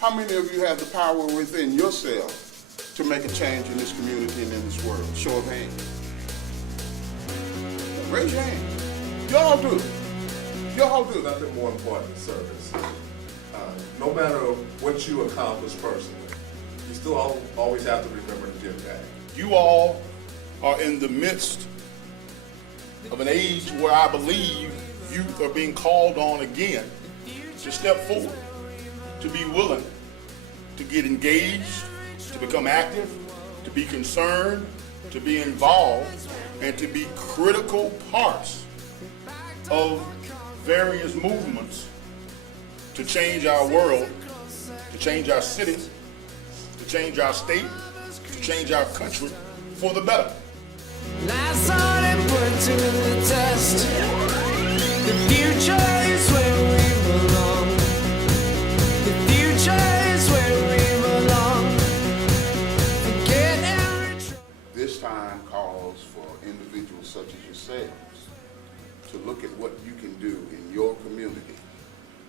How many of you have the power within yourself to make a change in this community and in this world? Show of hands. Raise your hand. Y'all do. Y'all do. Nothing more important than service. No matter what you accomplish personally, you still always have to remember to give back. You all are in the midst of an age where I believe youth are being called on again to step forward, to be willing to get engaged, to become active, to be concerned, to be involved, and to be critical parts of various movements to change our world, to change our city, to change our state, to change our country for the better. Last on and put to the test. The future is where we belong. The future is where we belong. Forget every This time calls for individuals such as yourselves to look at what you can do in your community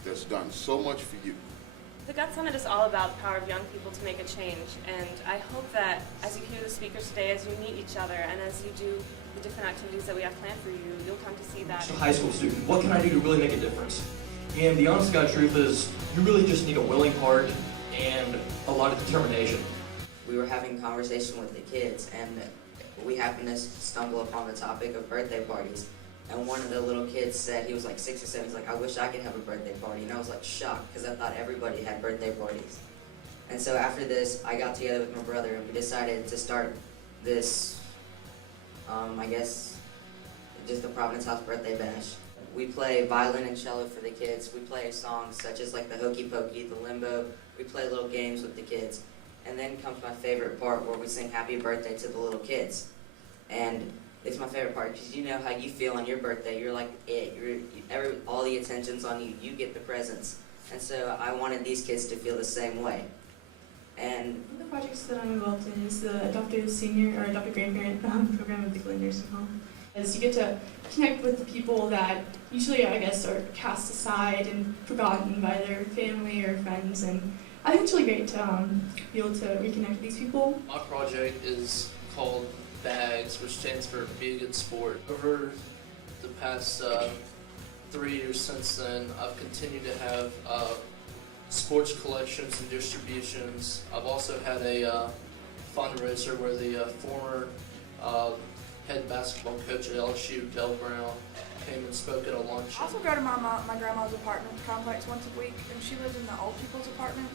that's done so much for you. The Gut Summit is all about the power of young people to make a change, and I hope that as you hear the speakers today, as you meet each other, and as you do the different activities that we have planned for you, you'll come to see that. As a high school student, what can I do to really make a difference? And the honest to God truth is, you really just need a willing heart and a lot of determination. We were having a conversation with the kids, and we happened to stumble upon the topic of birthday parties. And one of the little kids said, he was like 6 or 7, he's like, I wish I could have a birthday party. And I was like shocked, because I thought everybody had birthday parties. And so after this, I got together with my brother, and we decided to start this, I guess, just the Providence House Birthday Bash. We play violin and cello for the kids. We play songs such as like the Hokey Pokey, the Limbo. We play little games with the kids. And then comes my favorite part, where we sing happy birthday to the little kids. And it's my favorite part, because you know how you feel on your birthday. You're like it. All the attention's on you. You get the presents. And so I wanted these kids to feel the same way. And one of the projects that I'm involved in is the Adoptive Senior or Adoptive Grandparent program at the Glen Nursing Home. As you get to connect with the people that usually, I guess, are cast aside and forgotten by their family or friends, and I think it's really great to be able to reconnect with these people. My project is called BAGS, which stands for Be a Good Sport. Over the past 3 years since then, I've continued to have sports collections and distributions. I've also had a fundraiser where the former head basketball coach at LSU, Del Brown, came and spoke at a luncheon. I also go to my grandma's apartment complex once a week, and she lives in the old people's apartment.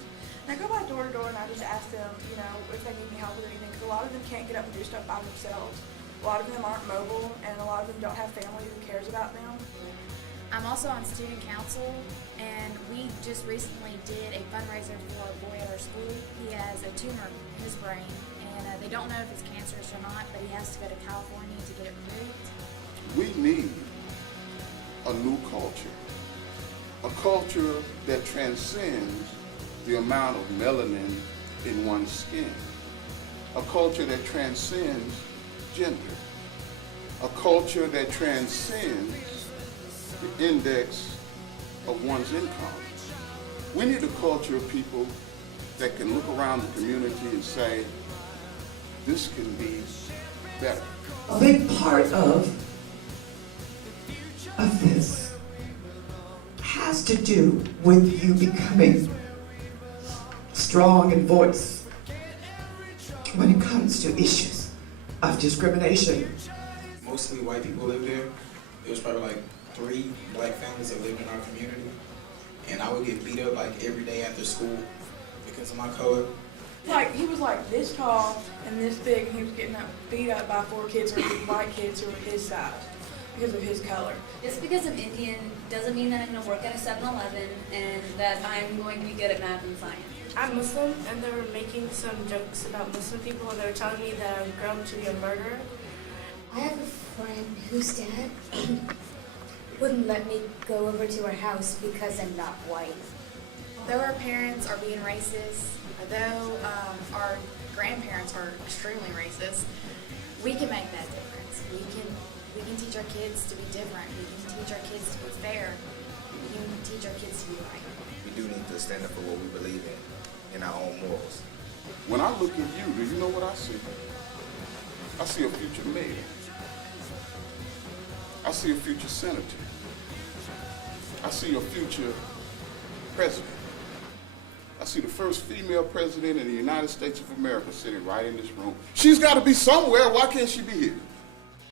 And I go by door to door and I just ask them, you know, if they need any help with anything, because a lot of them can't get up and do stuff by themselves. A lot of them aren't mobile, and a lot of them don't have family who cares about them. I'm also on student council, and we just recently did a fundraiser for a boy at our school. He has a tumor in his brain, and they don't know if it's cancerous or not, but he has to go to California to get it removed. We need a new culture, a culture that transcends the amount of melanin in one's skin, a culture that transcends gender, a culture that transcends the index of one's income. We need a culture of people that can look around the community and say, this can be better. A big part of this has to do with you becoming strong in voice when it comes to issues of discrimination. Mostly white people live there. It was probably like 3 black families that lived in our community, and I would get beat up like every day after school because of my color. Like, he was like this tall and this big, and he was getting beat up by 4 kids who were white kids who were his size because of his color. Just because I'm Indian doesn't mean that I'm going to work at a 7-Eleven and that I'm going to be good at math and science. I'm Muslim, and they were making some jokes about Muslim people, and they were telling me that I've grown to be a murderer. I have a friend whose dad wouldn't let me go over to her house because I'm not white. Though our parents are being racist, though our grandparents are extremely racist, we can make that difference. We can teach our kids to be different. We can teach our kids to be fair. We can teach our kids to be right. We do need to stand up for what we believe in. When I look at you, do you know what I see? I see a future mayor. I see a future senator. I see a future president. I see the first female president in the United States of America sitting right in this room. She's got to be somewhere. Why can't she be here?